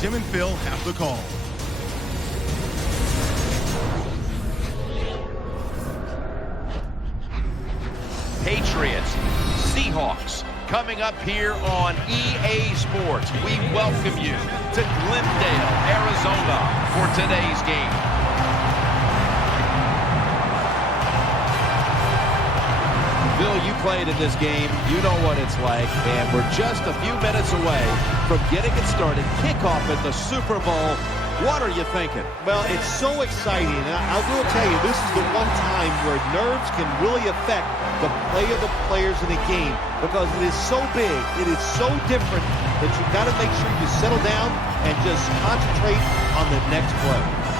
Jim and Phil have the call. Patriots, Seahawks, coming up here on EA Sports. We welcome you to Glendale, Arizona for today's game. Bill, you played in this game. You know what it's like, and we're just a few minutes away from getting it started. Kickoff at the Super Bowl. What are you thinking? Well, it's so exciting. And I will tell you, this is the one time where nerves can really affect the play of the players in the game because it is so big, it is so different that you've got to make sure you settle down and just concentrate on the next play.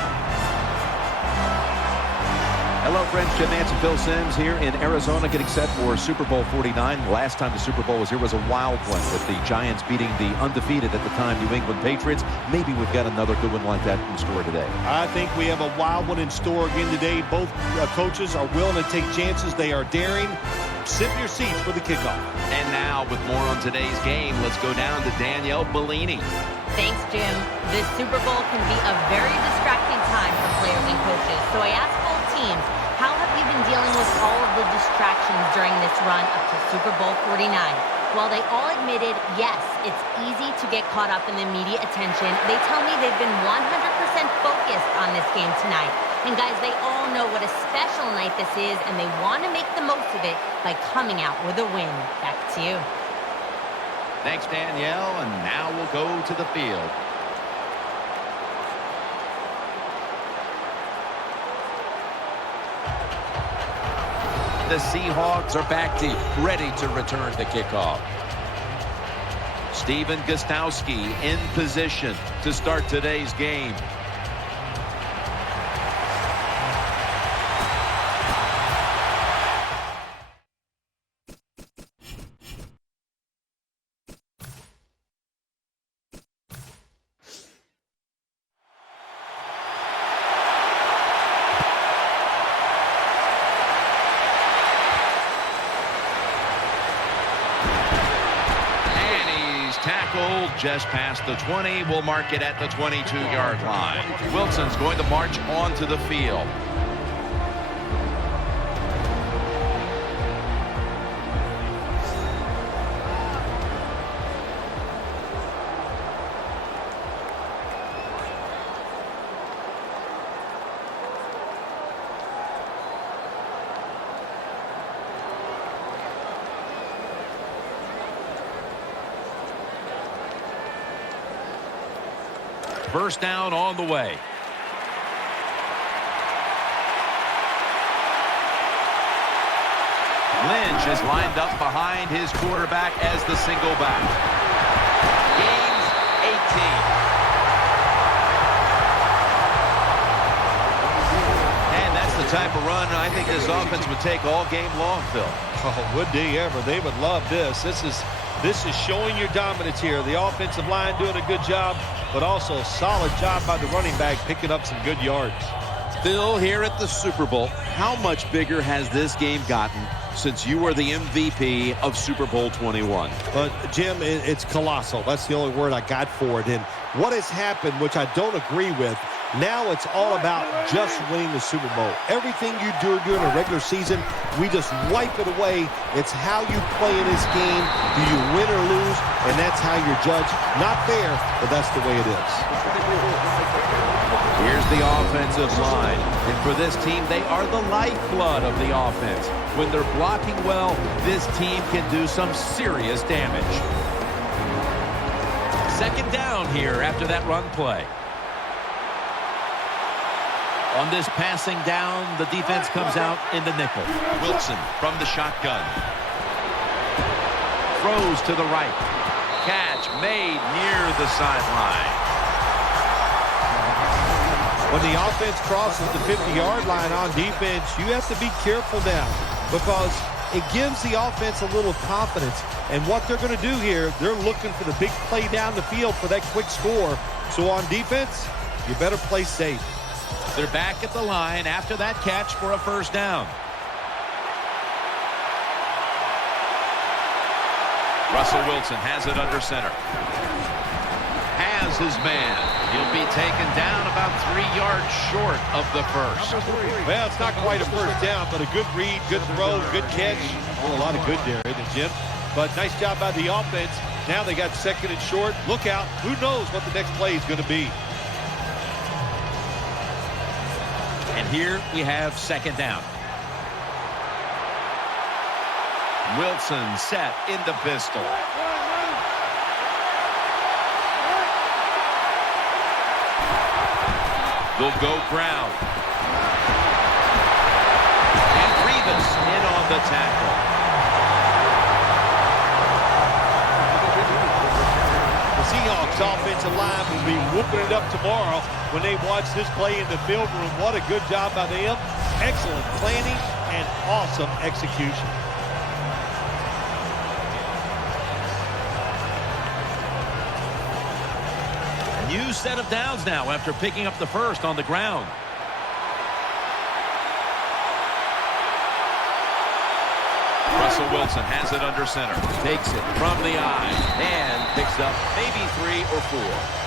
Hello, friends. Jim Nance and Phil Simms here in Arizona getting set for Super Bowl 49. Last time the Super Bowl was here was a wild one with the Giants beating the undefeated at the time New England Patriots. Maybe we've got another good one like that in store today. I think we have a wild one in store again today. Both coaches are willing to take chances. They are daring. Sit in your seats for the kickoff. And now with more on today's game, let's go down to Danielle Bellini. Thanks, Jim. This Super Bowl can be a very distracting time for players and coaches. So I asked both teams, how have you been dealing with all of the distractions during this run up to Super Bowl 49? While they all admitted, yes, it's easy to get caught up in the media attention, they tell me they've been 100% focused on this game tonight. And guys, they all know what a special night this is, and they want to make the most of it by coming out with a win. Back to you. Thanks, Danielle, and now we'll go to the field. The Seahawks are back deep, ready to return the kickoff. Steven Gostkowski in position to start today's game. Tackled just past the 20. We'll mark it at the 22-yard line. Wilson's going to march onto the field. First down on the way. Lynch is lined up behind his quarterback as the single back. Gains 18. And that's the type of run I think this offense would take all game long, Phil. Oh, would they ever? They would love this. This is showing your dominance here. The offensive line doing a good job, but also solid job by the running back picking up some good yards. Still here at the Super Bowl, how much bigger has this game gotten since you were the MVP of Super Bowl 21? But, Jim, it's colossal. That's the only word I got for it. And what has happened, which I don't agree with, now it's all about just winning the Super Bowl. Everything you do during a regular season, we just wipe it away. It's how you play in this game. Do you win or lose? And that's how you're judged. Not fair, but that's the way it is. Here's the offensive line. And for this team, they are the lifeblood of the offense. When they're blocking well, this team can do some serious damage. Second down here after that run play. On this passing down, the defense comes out in the nickel. Wilson from the shotgun. Throws to the right. Catch made near the sideline. When the offense crosses the 50-yard line on defense, you have to be careful now because it gives the offense a little confidence. And what they're going to do here, they're looking for the big play down the field for that quick score. So on defense, you better play safe. They're back at the line after that catch for a first down. Russell Wilson has it under center. Has is his man. He'll be taken down about 3 yards short of the first. Well, it's not quite a first down, but a good read, good throw, good catch. Oh, a lot of good there, isn't it, Jim? But nice job by the offense. Now they got second and short. Look out. Who knows what the next play is going to be. And here we have second down. Wilson set in the pistol. They'll go ground. And Revis in on the tackle. The Seahawks offensive line will be whooping it up tomorrow when they watch this play in the film room. What a good job by them. Excellent planning and awesome execution. New set of downs now after picking up the first on the ground. Russell Wilson has it under center. Takes it from the eye and picks up maybe 3 or 4.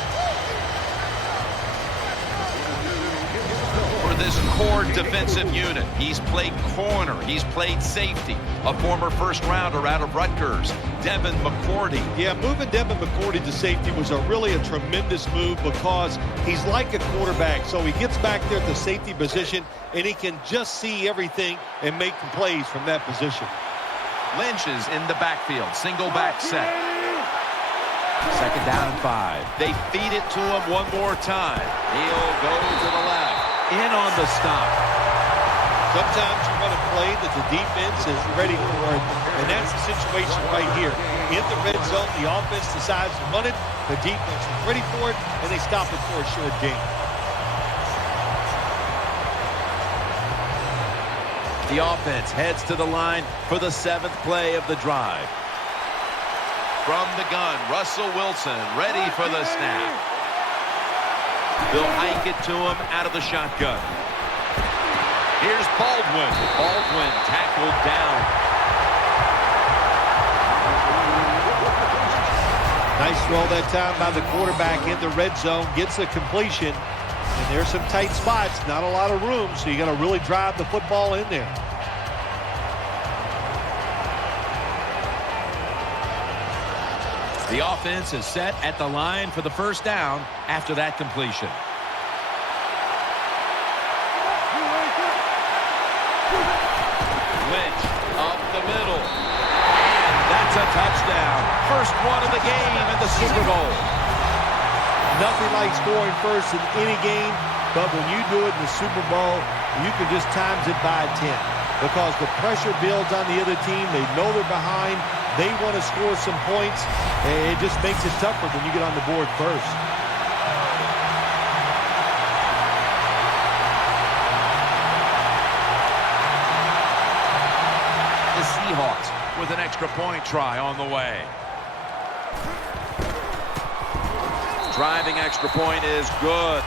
For this core defensive unit, he's played corner, he's played safety. A former first rounder out of Rutgers, Devin McCourty. Yeah, moving Devin McCourty to safety was really a tremendous move because he's like a quarterback. So he gets back there at the safety position and he can just see everything and make the plays from that position. Lynch is in the backfield, single back set. Second down and 5. They feed it to him one more time. He'll go to the left. In on the stop. Sometimes you run a play that the defense is ready for it, and that's the situation right here. In the red zone, the offense decides to run it, the defense is ready for it, and they stop it for a short gain. The offense heads to the line for the 7th play of the drive. From the gun, Russell Wilson ready for the snap. They'll hike it to him out of the shotgun. Here's Baldwin. Baldwin tackled down. Nice throw that time by the quarterback in the red zone. Gets a completion. And there's some tight spots. Not a lot of room, so you got to really drive the football in there. The offense is set at the line for the first down after that completion. Lynch up the middle. And that's a touchdown. First one of the game in the Super Bowl. Nothing like scoring first in any game, but when you do it in the Super Bowl, you can just times it by 10 because the pressure builds on the other team. They know they're behind. They want to score some points, and it just makes it tougher when you get on the board first. The Seahawks with an extra point try on the way. Driving extra point is good.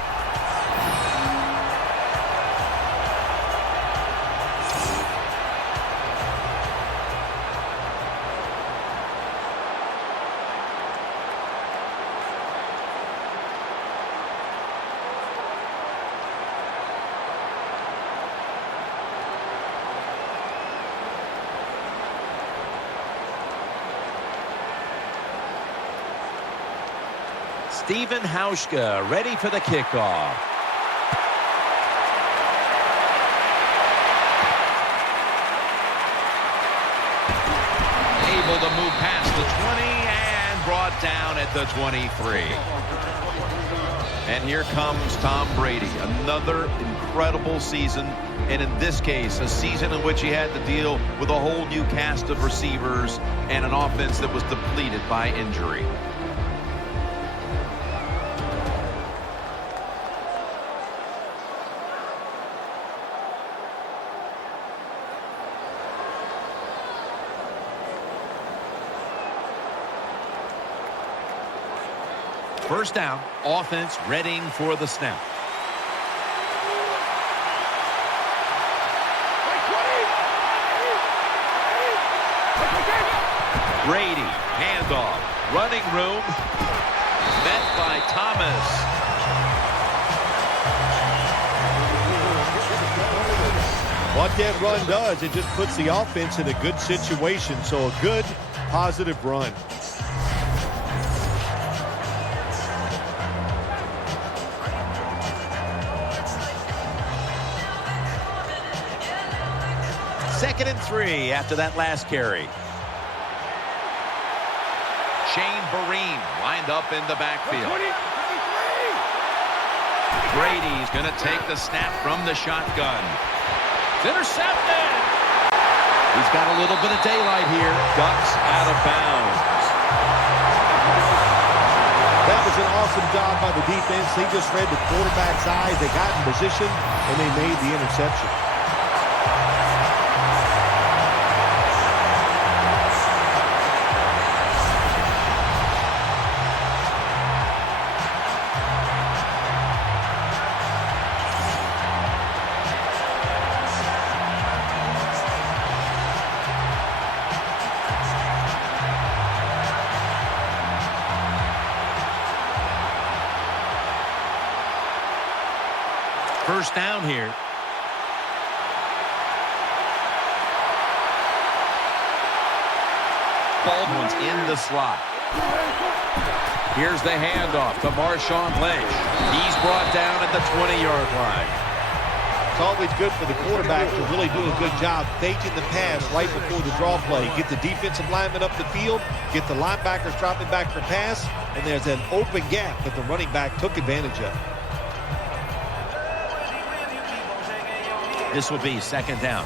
Stephen Hauschka ready for the kickoff. Able to move past the 20 and brought down at the 23. And here comes Tom Brady. Another incredible season. And in this case, a season in which he had to deal with a whole new cast of receivers and an offense that was depleted by injury. First down, offense readying for the snap. Brady, handoff, running room. Met by Thomas. What that run does, it just puts the offense in a good situation. So a good, positive run. Second and 3 after that last carry. Shane Vereen lined up in the backfield. Brady's going to take the snap from the shotgun. It's intercepted. He's got a little bit of daylight here. Ducks out of bounds. That was an awesome job by the defense. They just read the quarterback's eyes. They got in position, and they made the interception. First down here. Baldwin's in the slot. Here's the handoff to Marshawn Lynch. He's brought down at the 20-yard line. It's always good for the quarterback to really do a good job faking the pass right before the draw play. Get the defensive lineman up the field, get the linebackers dropping back for pass, and there's an open gap that the running back took advantage of. This will be second down.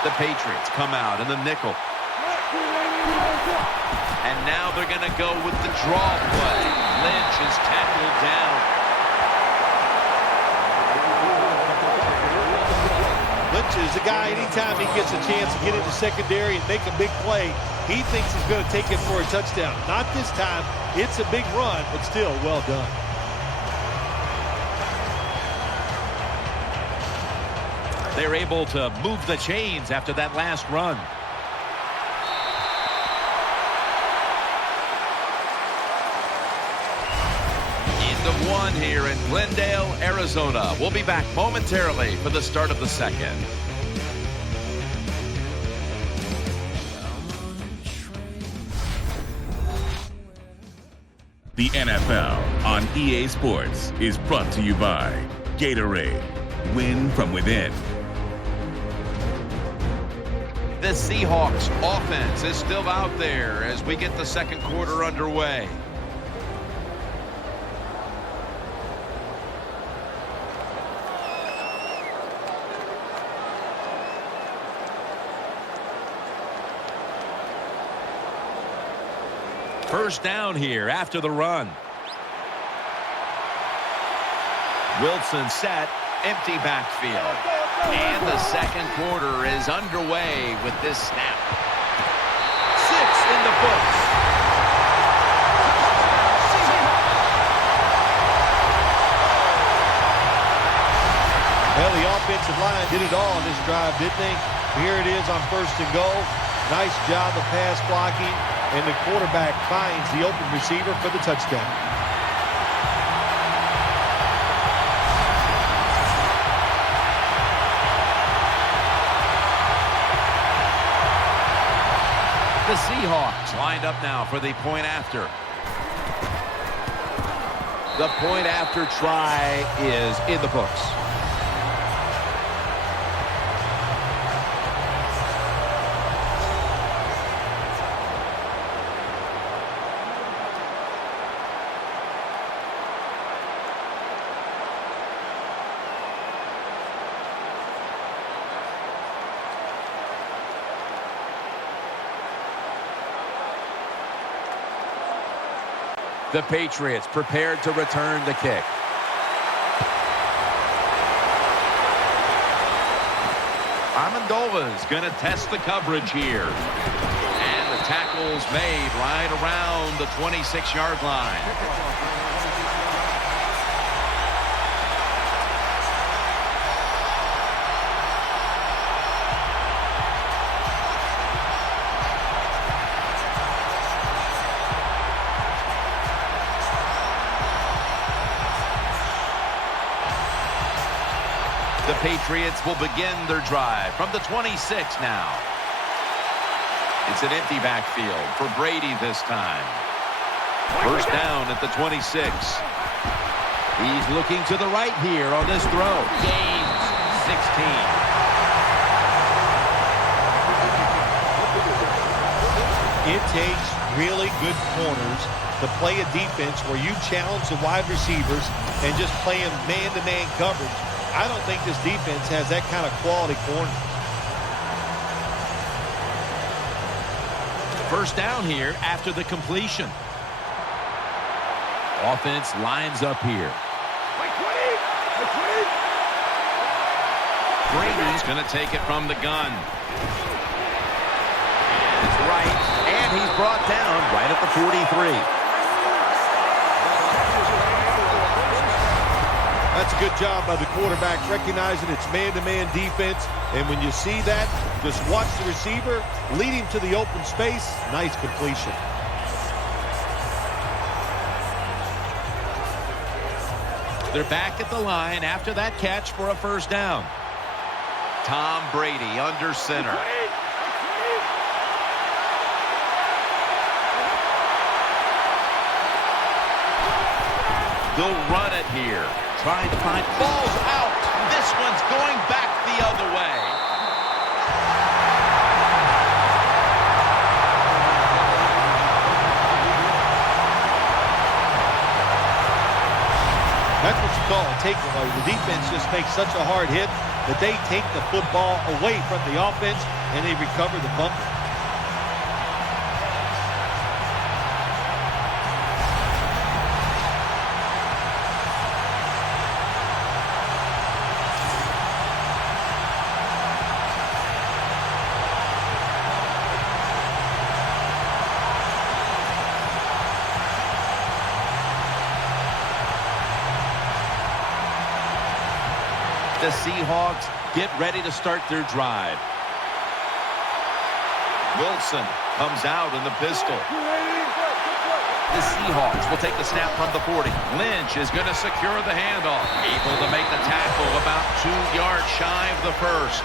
The Patriots come out in the nickel. And now they're going to go with the draw play. Lynch is tackled down. Lynch is a guy, anytime he gets a chance to get into secondary and make a big play, he thinks he's going to take it for a touchdown. Not this time. It's a big run, but still well done. They're able to move the chains after that last run. Into one here in Glendale, Arizona. We'll be back momentarily for the start of the second. The NFL on EA Sports is brought to you by Gatorade. Win from within. The Seahawks offense is still out there as we get the second quarter underway. First down here after the run. Wilson set, empty backfield. And the second quarter is underway with this snap. 6 in the books. Well, the offensive line did it all on this drive, didn't they? Here it is on first and goal. Nice job of pass blocking, and the quarterback finds the open receiver for the touchdown. The Seahawks lined up now for the point after. The point after try is in the books. The Patriots prepared to return the kick. Amendova's going to test the coverage here. And the tackle's made right around the 26-yard line. The Patriots will begin their drive from the 26 now. It's an empty backfield for Brady this time. First down at the 26. He's looking to the right here on this throw. Gains 16. It takes really good corners to play a defense where you challenge the wide receivers and just play them man-to-man coverage. I don't think this defense has that kind of quality corner. First down here after the completion. Offense lines up here. Brady's going to take it from the gun. It's right, and he's brought down right at the 43. That's a good job by the quarterback, recognizing it's man-to-man defense. And when you see that, just watch the receiver, lead him to the open space. Nice completion. They're back at the line after that catch for a first down. Tom Brady under center. They'll run it here. Trying to find balls out. This one's going back the other way. That's what you call a takeaway. The defense just makes such a hard hit that they take the football away from the offense and they recover the fumble. The Seahawks get ready to start their drive. Wilson comes out in the pistol. The Seahawks will take the snap from the 40. Lynch is going to secure the handoff. Able to make the tackle about 2 yards shy of the first.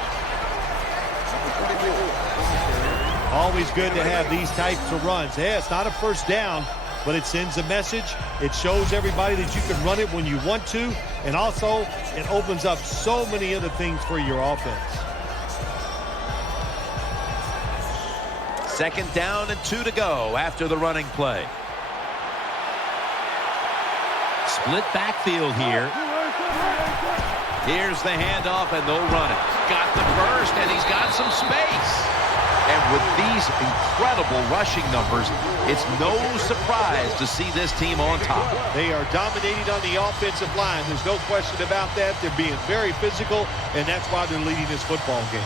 Always good to have these types of runs. Yeah, it's not a first down, but it sends a message. It shows everybody that you can run it when you want to, and also it opens up so many other things for your offense. Second down and 2 to go after the running play. Split backfield here. Here's the handoff, and they'll run it. Got the first, and he's got some space. And with these incredible rushing numbers, it's no surprise to see this team on top. They are dominating on the offensive line. There's no question about that. They're being very physical, and that's why they're leading this football game.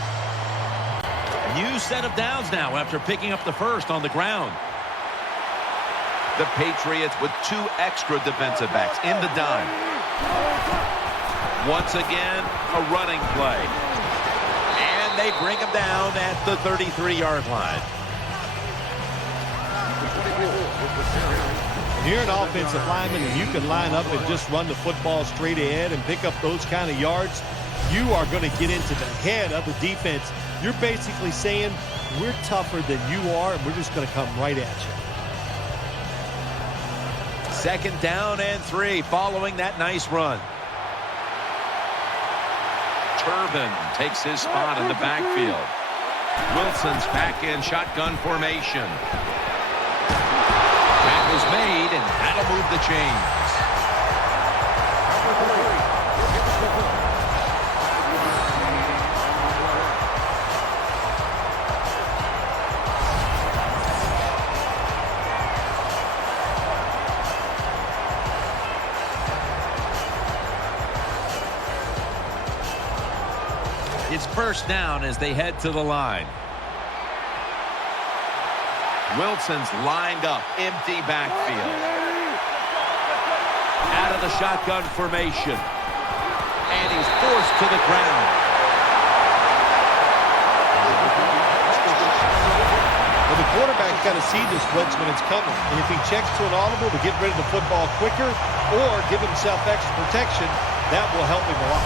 New set of downs now after picking up the first on the ground. The Patriots with 2 extra defensive backs in the dime. Once again, a running play. And they bring him down at the 33-yard line. When you're an offensive lineman and you can line up and just run the football straight ahead and pick up those kind of yards, you are going to get into the head of the defense. You're basically saying, we're tougher than you are, and we're just going to come right at you. Second down and 3 following that nice run. Turbin takes his spot in the backfield. Wilson's back in shotgun formation. Tackle's made, and that'll move the chains. It's first down as they head to the line. Wilson's lined up, empty backfield. Out of the shotgun formation. And he's forced to the ground. Well, the quarterback's got to see this blitz when it's coming. And if he checks to an audible to get rid of the football quicker or give himself extra protection, that will help him a lot.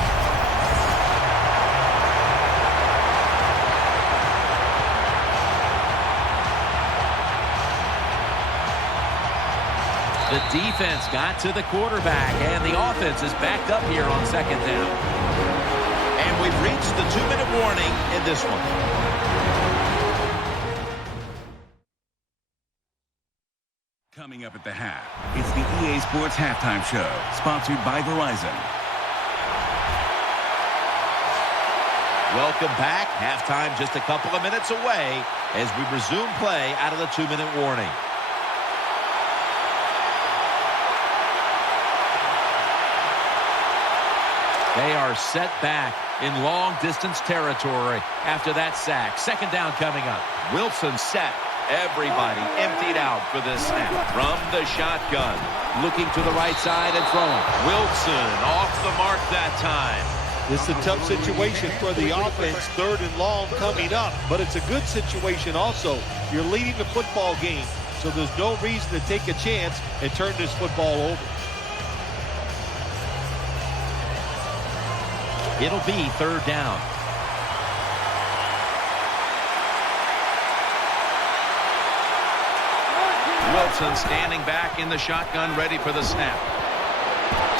The defense got to the quarterback, and the offense is backed up here on second down. And we've reached the 2-minute warning in this one. Coming up at the half, it's the EA Sports Halftime Show, sponsored by Verizon. Welcome back. Halftime just a couple of minutes away as we resume play out of the 2-minute warning. They are set back in long-distance territory after that sack. Second down coming up. Wilson set. Everybody emptied out for this snap. From the shotgun. Looking to the right side and throwing. Wilson off the mark that time. It's a tough situation for the offense, 3rd and long coming up, but it's a good situation also. You're leading the football game, so there's no reason to take a chance and turn this football over. It'll be 3rd down. Wilson standing back in the shotgun, ready for the snap.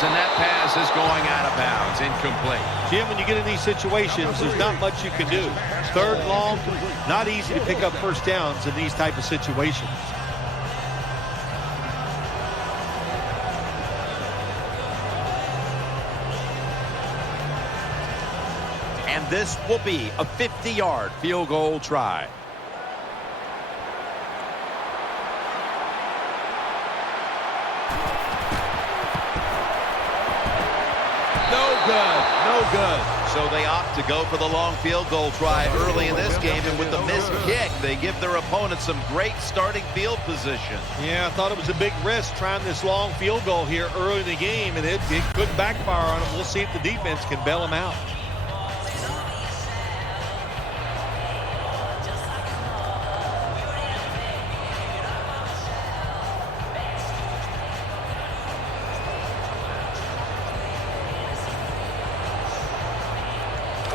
And that pass is going out of bounds, incomplete. Jim, when you get in these situations, there's not much you can do. 3rd long, not easy to pick up first downs in these type of situations. And this will be a 50-yard field goal try. No good. So they opt to go for the long field goal try early in this game, and with the missed kick, they give their opponent some great starting field position. Yeah, I thought it was a big risk trying this long field goal here early in the game, and it could backfire on them. We'll see if the defense can bail them out.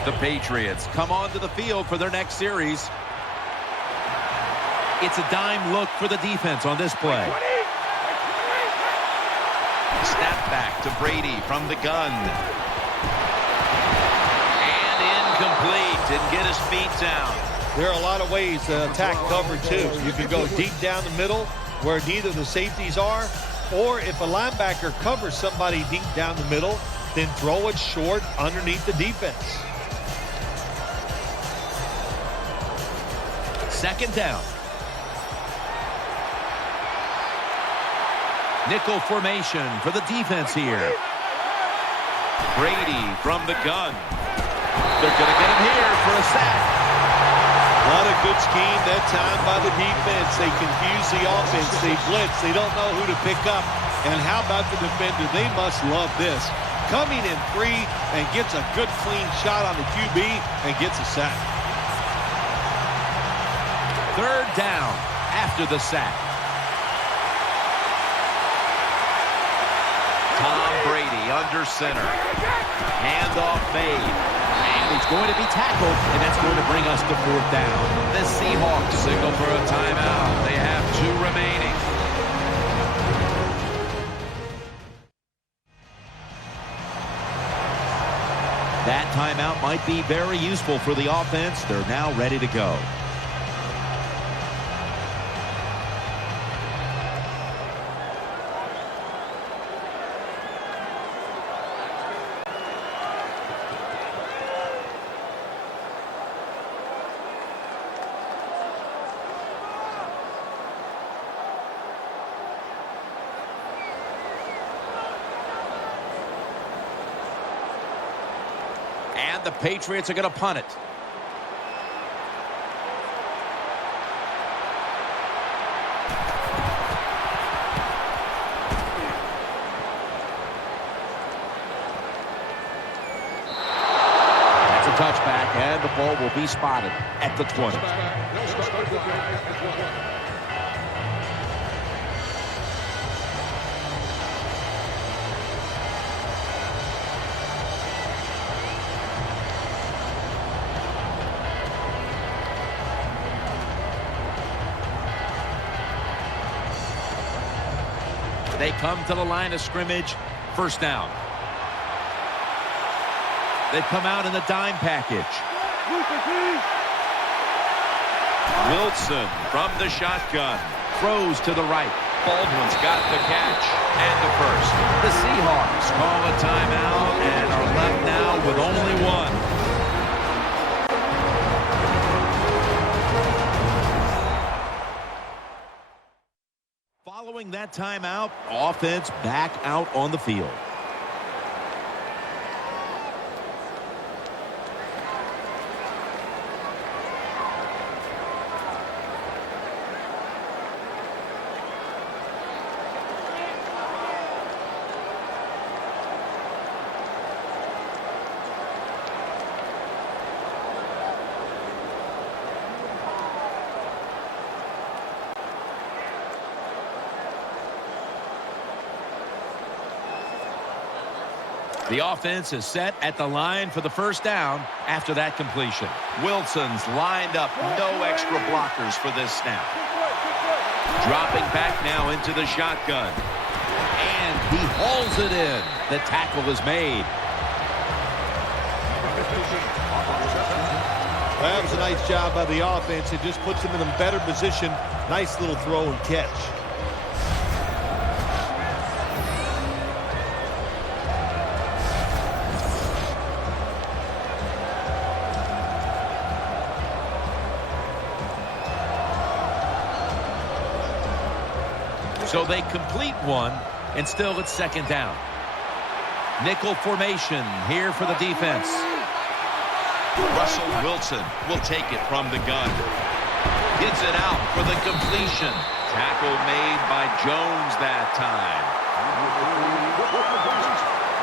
The Patriots come onto the field for their next series. It's a dime look for the defense on this play. Snap back to Brady from the gun. And incomplete. Didn't get his feet down. There are a lot of ways to attack cover, too. You can go deep down the middle where neither the safeties are, or if a linebacker covers somebody deep down the middle, then throw it short underneath the defense. Second down. Nickel formation for the defense here. Brady from the gun. They're going to get him here for a sack. Not a good scheme that time by the defense. They confuse the offense. They blitz. They don't know who to pick up. And how about the defender? They must love this. Coming in free and gets a good clean shot on the QB and gets a sack. 3rd down after the sack. Tom Brady under center. Handoff made. And he's going to be tackled, and that's going to bring us to 4th down. The Seahawks signal for a timeout. They have 2 remaining. That timeout might be very useful for the offense. They're now ready to go. And the Patriots are going to punt it. That's a touchback, and the ball will be spotted at the 20. They come to the line of scrimmage. First down. They come out in the dime package. Wilson from the shotgun. Throws to the right. Baldwin's got the catch and the first. The Seahawks call a timeout and are left now with only one. Following that timeout, offense back out on the field. The offense is set at the line for the first down after that completion. Wilson's lined up. No extra blockers for this snap. Dropping back now into the shotgun. And he hauls it in. The tackle is made. That was a nice job by the offense. It just puts them in a better position. Nice little throw and catch. So they complete one, and still it's second down. Nickel formation here for the defense. Russell Wilson will take it from the gun. Gets it out for the completion. Tackle made by Jones that time.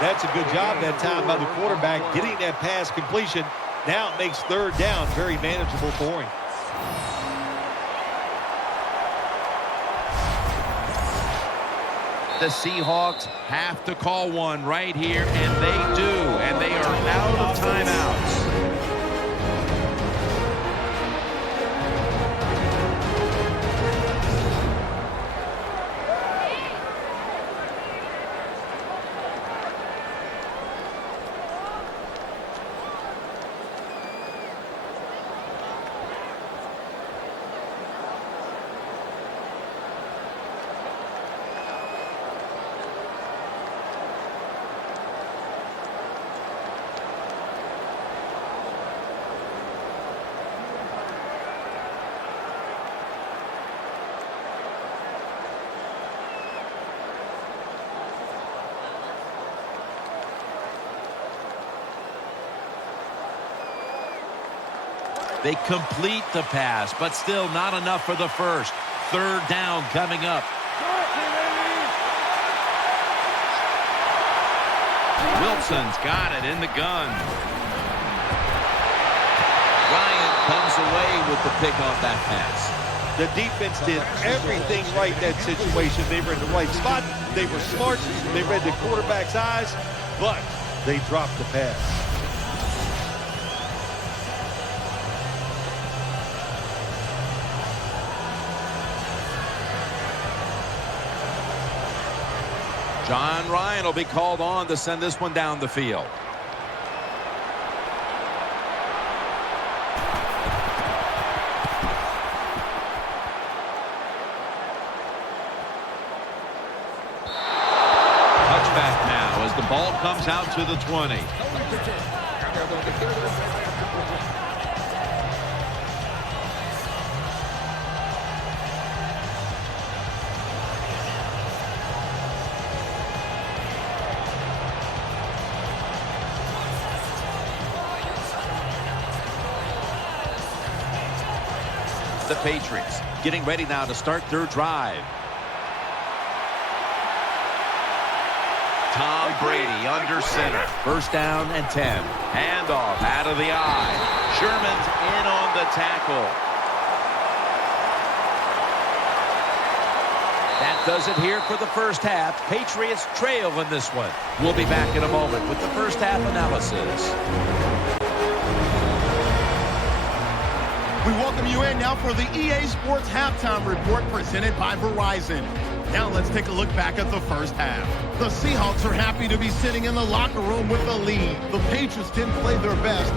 That's a good job that time by the quarterback getting that pass completion. Now it makes third down very manageable for him. The Seahawks have to call one right here, and they do, and they are out of timeouts. They complete the pass, but still not enough for the first. Third down coming up. Wilson's got it in the gun. Ryan comes away with the pick on that pass. The defense did everything right in that situation. They were in the right spot. They were smart. They read the quarterback's eyes, but they dropped the pass. John Ryan will be called on to send this one down the field. Touchback now as the ball comes out to the 20. The Patriots getting ready now to start their drive. Tom Brady under center. First down and 10. Handoff out of the eye. Sherman's in on the tackle. That does it here for the first half. Patriots trail in this one. We'll be back in a moment with the first half analysis. We welcome you in now for the EA Sports Halftime Report presented by Verizon. Now let's take a look back at the first half. The Seahawks are happy to be sitting in the locker room with a lead. The Patriots didn't play their best.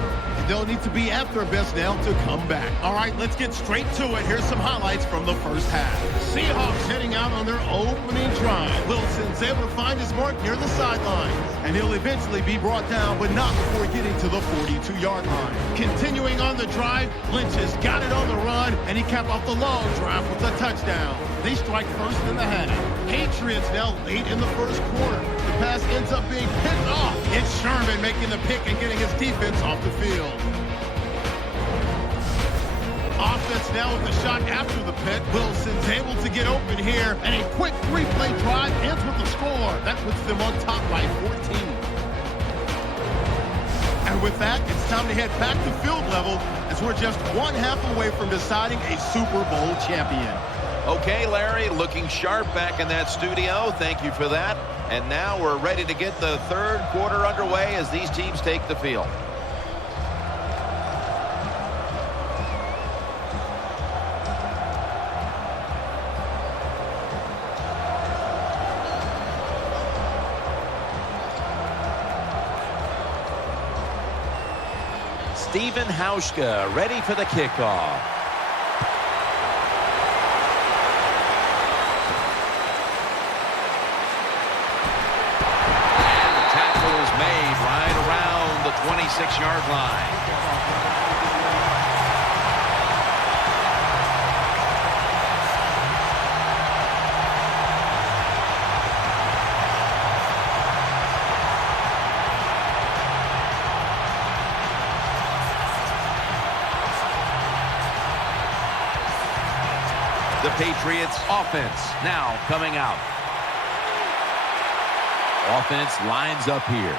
They'll need to be at their best now to come back. All right, let's get straight to it. Here's some highlights from the first half. Seahawks heading out on their opening drive. Wilson's able to find his mark near the sideline, and he'll eventually be brought down, but not before getting to the 42-yard line. Continuing on the drive, Lynch has got it on the run, and he capped off the long drive with a touchdown. They strike first in the half. Patriots now late in the first quarter. The pass ends up being picked off. It's Sherman making the pick and getting his defense off the field. Offense now with the shot after the pick. Wilson's able to get open here, and a quick three-play drive ends with the score. That puts them on top by 14. And with that, it's time to head back to field level as we're just one half away from deciding a Super Bowl champion. Okay, Larry, looking sharp back in that studio. Thank you for that. And now we're ready to get the third quarter underway as these teams take the field. Stephen Hauschka ready for the kickoff. And the tackle is made right around the 26-yard line. The Patriots offense now coming out. Offense lines up here.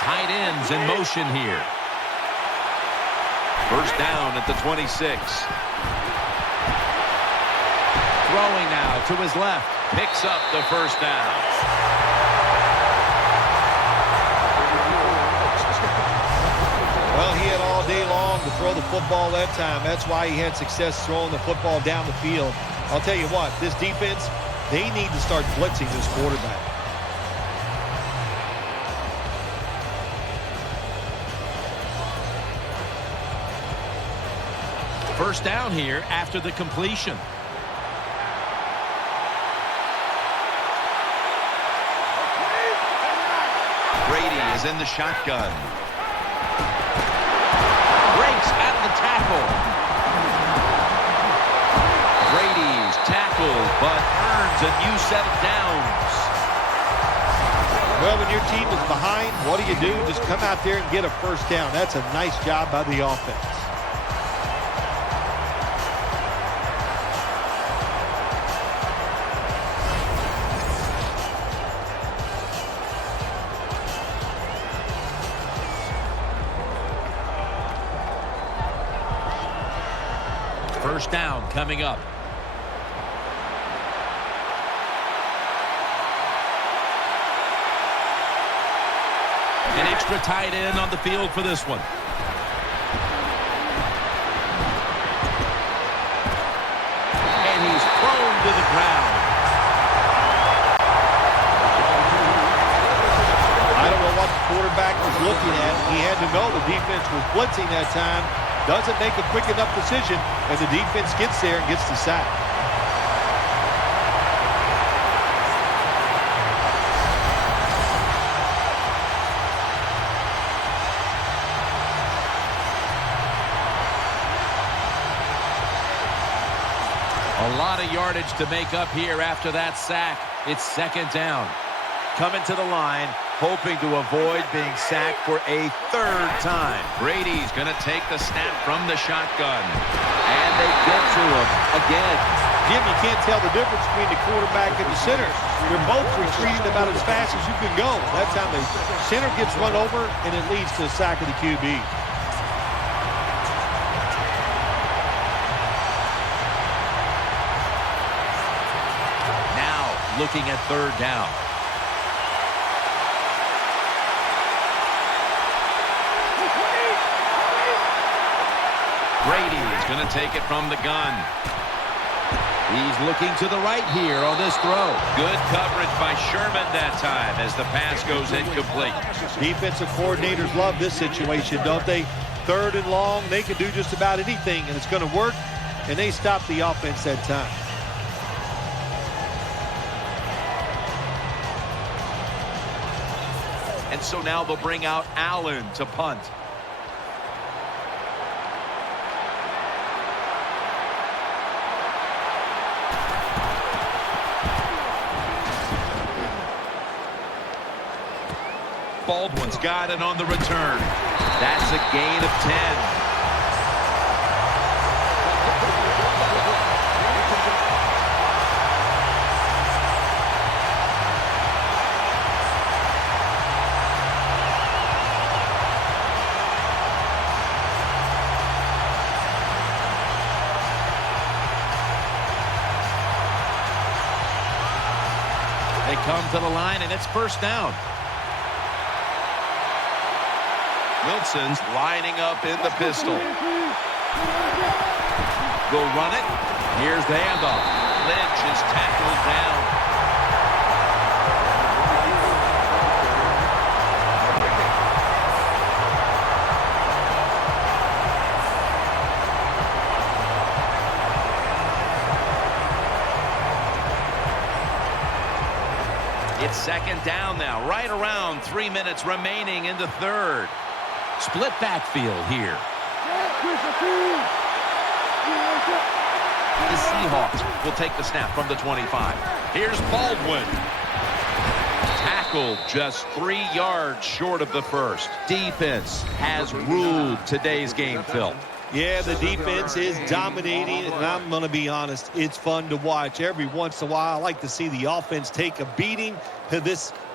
Tight ends in motion here. First down at the 26. Throwing now to his left. Picks up the first down. Well, he had all day long to throw the football that time. That's why he had success throwing the football down the field. I'll tell you what, this defense, they need to start blitzing this quarterback. First down here after the completion. Brady is in the shotgun. Breaks out of the tackle. Brady's tackled, but earns a new set of downs. Well, when your team is behind, what do? Just come out there and get a first down. That's a nice job by the offense. First down coming up. An extra tight end on the field for this one. And he's thrown to the ground. I don't know what the quarterback was looking at. He had to know the defense was blitzing that time. Doesn't make a quick enough decision, and the defense gets there and gets the sack. A lot of yardage to make up here after that sack. It's second down. Coming to the line, hoping to avoid being sacked for a third time. Brady's going to take the snap from the shotgun. And they get to him again. Jim, you can't tell the difference between the quarterback and the center. They're both retreating about as fast as you can go. That time the center gets run over, and it leads to a sack of the QB. Now looking at third down. Brady's going to take it from the gun. He's looking to the right here on this throw. Good coverage by Sherman that time as the pass goes incomplete. Defensive coordinators love this situation, don't they? 3rd and long, they can do just about anything, and it's going to work, and they stop the offense that time. And so now they'll bring out Allen to punt. Baldwin's got it on the return. That's a gain of 10. They come to the line, and it's first down. Wilson's lining up in the pistol. They'll run it. Here's the handoff. Lynch is tackled down. It's second down now, right around 3 minutes remaining in the third. Split backfield here. The Seahawks will take the snap from the 25. Here's Baldwin. Tackled just 3 yards short of the first. Defense has ruled today's game, Phil. Yeah, the defense is dominating, and I'm going to be honest, it's fun to watch. Every once in a while, I like to see the offense take a beating. The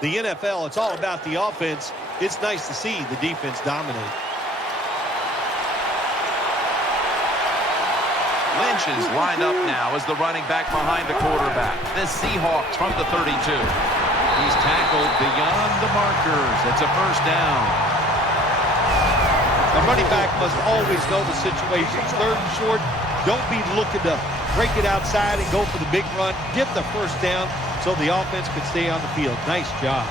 NFL, it's all about the offense. It's nice to see the defense dominate. Lynch is lined up now as the running back behind the quarterback. The Seahawks from the 32. He's tackled beyond the markers. It's a first down. A running back must always know the situations. 3rd and short, don't be looking to break it outside and go for the big run. Get the first down so the offense can stay on the field. Nice job.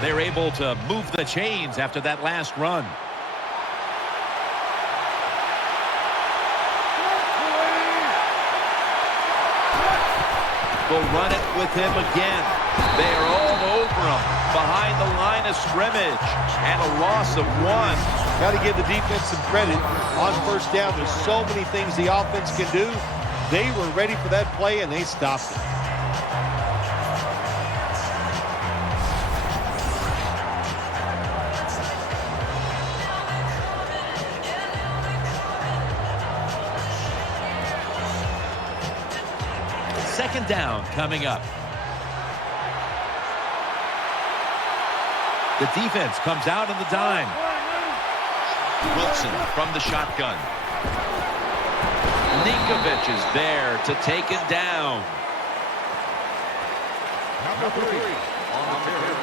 They're able to move the chains after that last run. They'll run it with him again. They are all over him behind the line of scrimmage, and a loss of 1. Got to give the defense some credit on first down. There's so many things the offense can do. They were ready for that play, and they stopped it. Second down coming up. The defense comes out in the dime. Wilson from the shotgun. Ninkovich is there to take it down. Number 3 on the carry.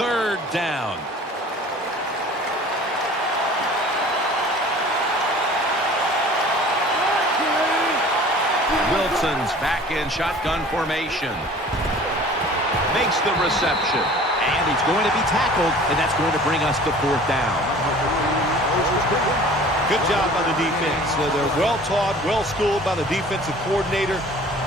Third down. Wilson's back in shotgun formation. Makes the reception. And he's going to be tackled, and that's going to bring us to 4th down. Good job by the defense. They're well-taught, well-schooled by the defensive coordinator.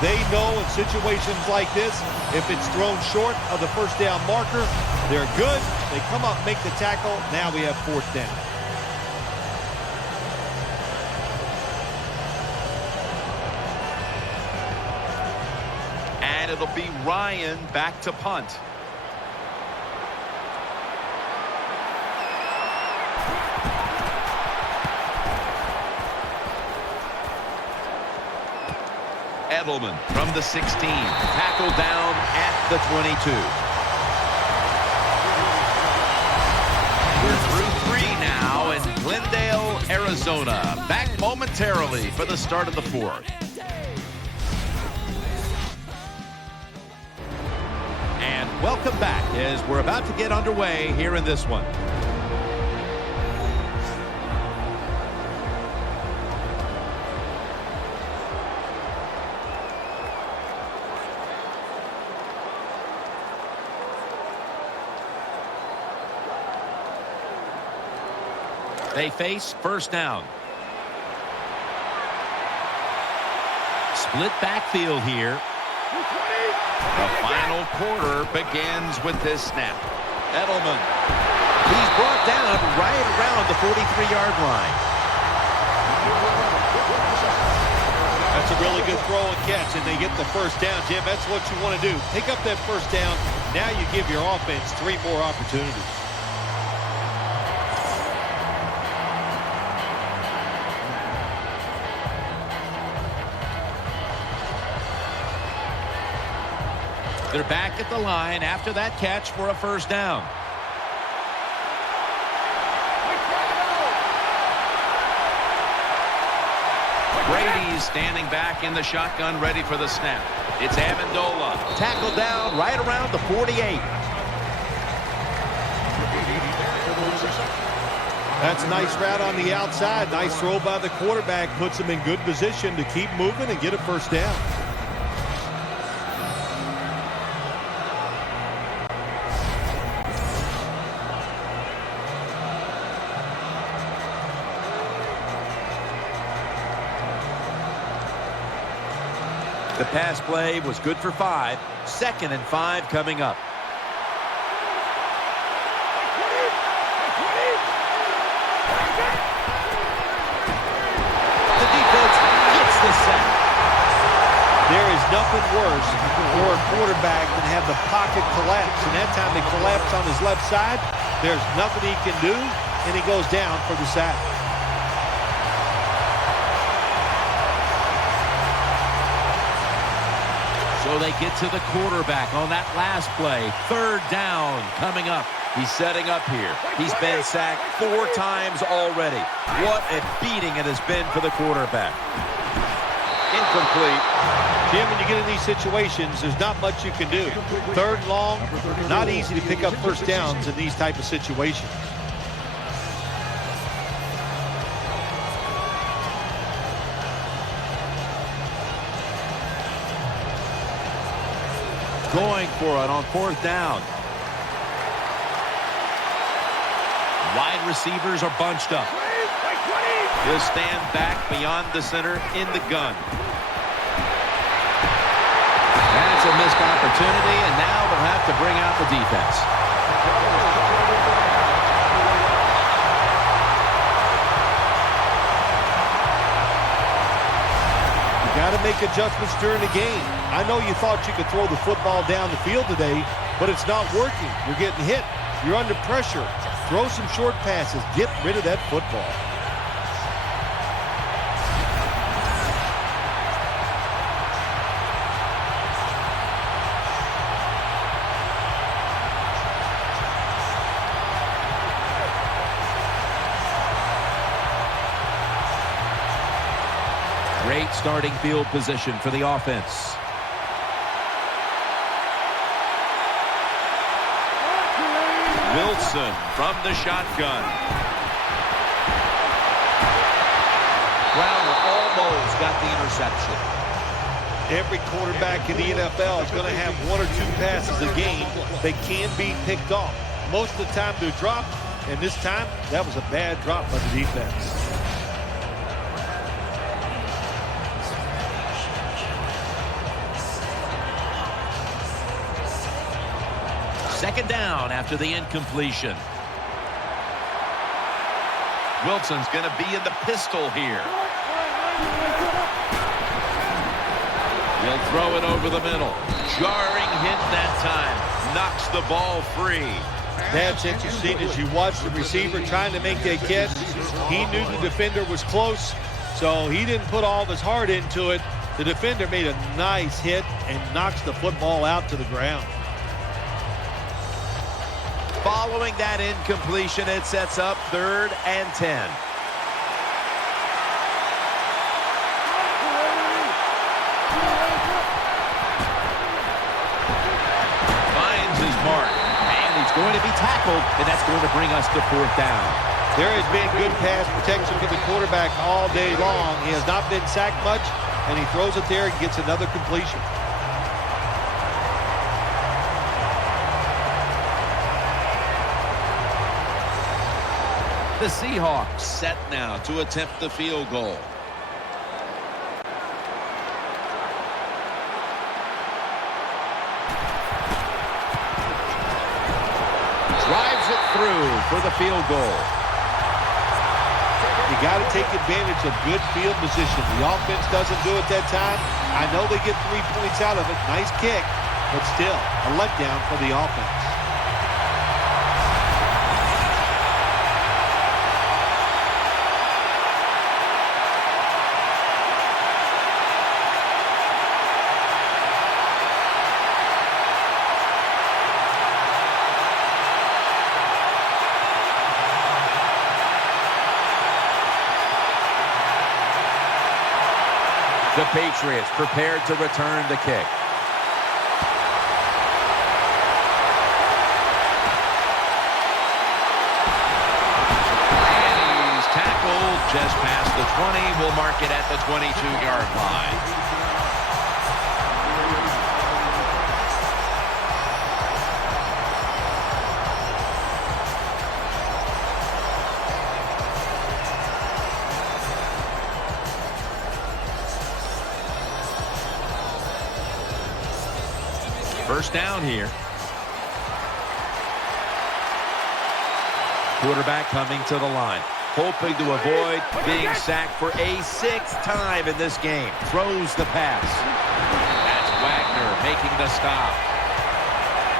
They know in situations like this, if it's thrown short of the first down marker, they're good. They come up, make the tackle. Now we have 4th down. And it'll be Ryan back to punt. Edelman from the 16. Tackled down at the 22. We're through 3 now in Glendale, Arizona. Back momentarily. momentarily for the start of the fourth. And welcome back as we're about to get underway here in this one. They face first down. Split backfield here. The final quarter begins with this snap. Edelman. He's brought down right around the 43-yard line. That's a really good throw and catch, and they get the first down, Jim. That's what you want to do. Pick up that first down. Now you give your offense 3 more opportunities. They're back at the line after that catch for a first down. Brady's standing back in the shotgun, ready for the snap. It's Amendola. Tackled down right around the 48. That's a nice route on the outside. Nice throw by the quarterback. Puts him in good position to keep moving and get a first down. The pass play was good for 5. 2nd and 5 coming up. The defense gets the sack. There is nothing worse for a quarterback than have the pocket collapse. And that time they collapse on his left side. There's nothing he can do, and he goes down for the sack. So they get to the quarterback on that last play. 3rd down coming up. He's setting up here. He's been sacked 4 times already. What a beating it has been for the quarterback. Incomplete. Jim, when you get in these situations, there's not much you can do. 3rd long, not easy to pick up first downs in these type of situations. Going for it on 4th down. Wide receivers are bunched up. He'll stand back beyond the center in the gun. That's a missed opportunity, and now they'll have to bring out the defense. Got to make adjustments during the game. I know you thought you could throw the football down the field today, but it's not working. You're getting hit. You're under pressure. Throw some short passes. Get rid of that football. Great starting field position for the offense. Wilson from the shotgun. Browner almost got the interception. Every quarterback in the NFL is going to have 1 or 2 passes a game that can be picked off. Most of the time they're dropped, and this time that was a bad drop by the defense. Second down after the incompletion. Wilson's going to be in the pistol here. He'll throw it over the middle. Jarring hit that time. Knocks the ball free. That's interesting as you watch the receiver trying to make that catch. He knew the defender was close, so he didn't put all of his heart into it. The defender made a nice hit and knocks the football out to the ground. Following that incompletion, it sets up 3rd and 10. he's going to be tackled, and that's going to bring us to fourth down. There has been good pass protection for the quarterback all day long. He has not been sacked much, and he throws it there and gets another completion. The Seahawks set now to attempt the field goal. Drives it through for the field goal. You got to take advantage of good field position. The offense doesn't do it that time. I know they get 3 points out of it. Nice kick, but still a letdown for the offense. The Patriots prepared to return the kick. And he's tackled just past the 20. We'll mark it at the 22-yard line. First down here. Quarterback coming to the line, hoping to avoid being sacked for a 6th time in this game. Throws the pass. That's Wagner making the stop.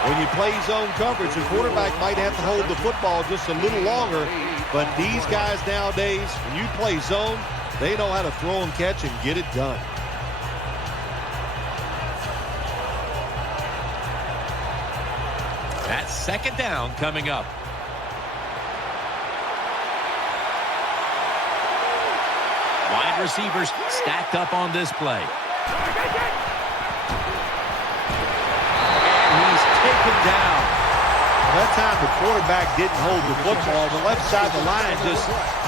When you play zone coverage, the quarterback might have to hold the football just a little longer, but these guys nowadays, when you play zone, they know how to throw and catch and get it done. That's second down coming up. Wide receivers stacked up on this play. And he's taken down. That time the quarterback didn't hold the football. The left side of the line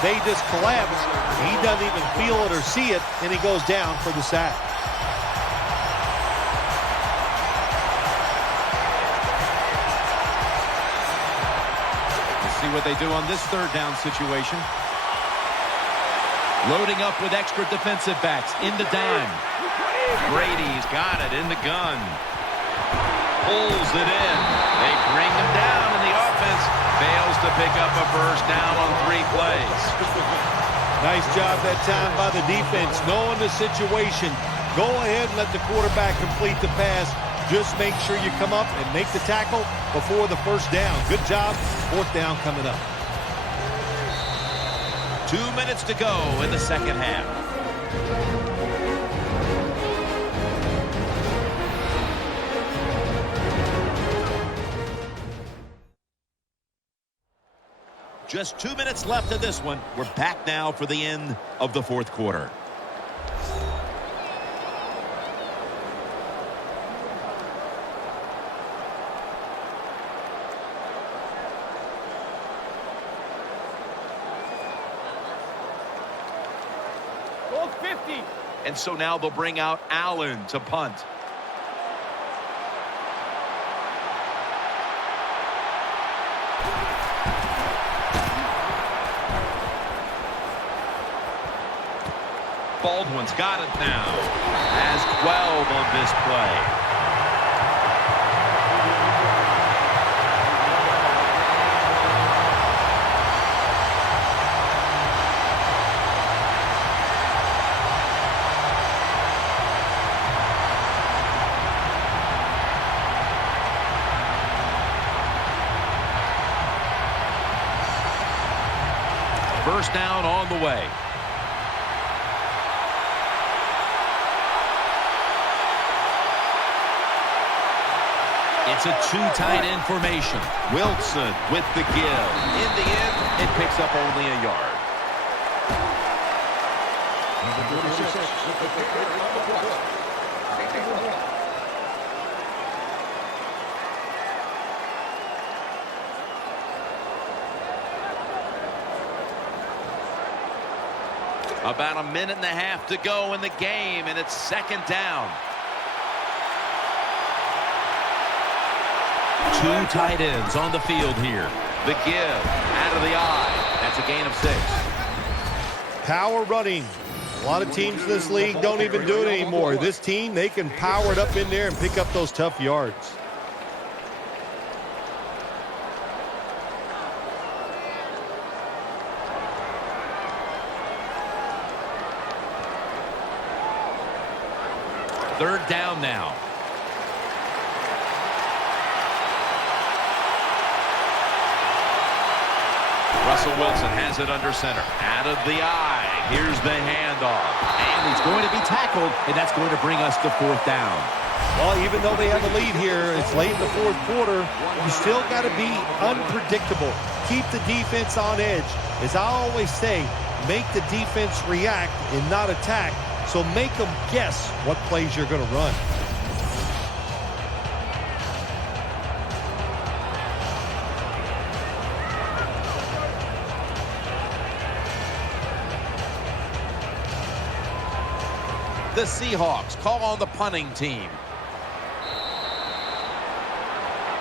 they just collapse. He doesn't even feel it or see it, and he goes down for the sack. See what they do on this third down situation. Loading up with extra defensive backs into dime. Brady's got it in the gun. Pulls it in. They bring him down, and the offense fails to pick up a first down on 3 plays. Nice job that time by the defense. Knowing the situation, go ahead and let the quarterback complete the pass. Just make sure you come up and make the tackle before the first down. Good job. Fourth down coming up. 2 minutes to go in the second half. Just 2 minutes left of this one. We're back now for the end of the fourth quarter. And so now they'll bring out Allen to punt. Baldwin's got it now. Has 12 on this play. First down on the way. It's a two-tight end formation. Wilson with the give. In the end, it picks up only a yard. About a minute and a half to go in the game, and it's second down. Two tight ends on the field here. The give out of the eye. That's a gain of 6. Power running. A lot of teams in this league don't even do it anymore. This team, they can power it up in there and pick up those tough yards. Third down now. Russell Wilson has it under center. Out of the eye. Here's the handoff. And he's going to be tackled, and that's going to bring us to fourth down. Well, even though they have a lead here, it's late in the fourth quarter, you still got to be unpredictable. Keep the defense on edge. As I always say, make the defense react and not attack. So make them guess what plays you're going to run. The Seahawks call on the punting team.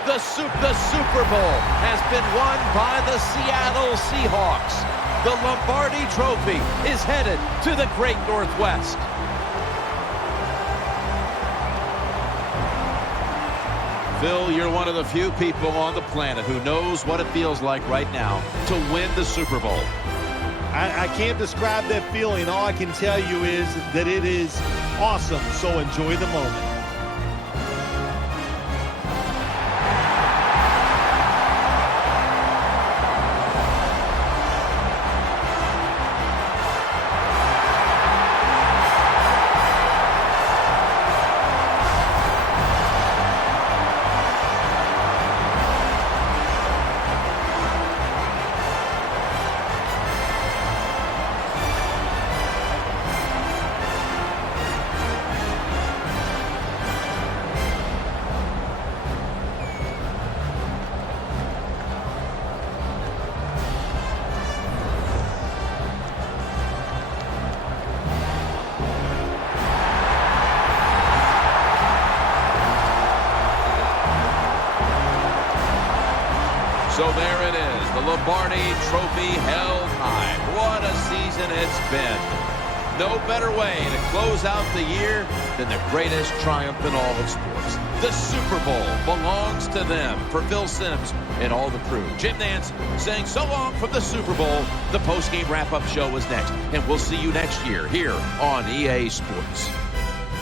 The Super Bowl has been won by the Seattle Seahawks. The Lombardi Trophy is headed to the Great Northwest. Phil, you're one of the few people on the planet who knows what it feels like right now to win the Super Bowl. I can't describe that feeling. All I can tell you is that it is awesome, so enjoy the moment. So there it is, the Lombardi Trophy held high. What a season it's been. No better way to close out the year than the greatest triumph in all of sports. The Super Bowl belongs to them. For Phil Simms and all the crew, Jim Nance saying so long from the Super Bowl. The post-game wrap-up show is next, and we'll see you next year here on EA Sports.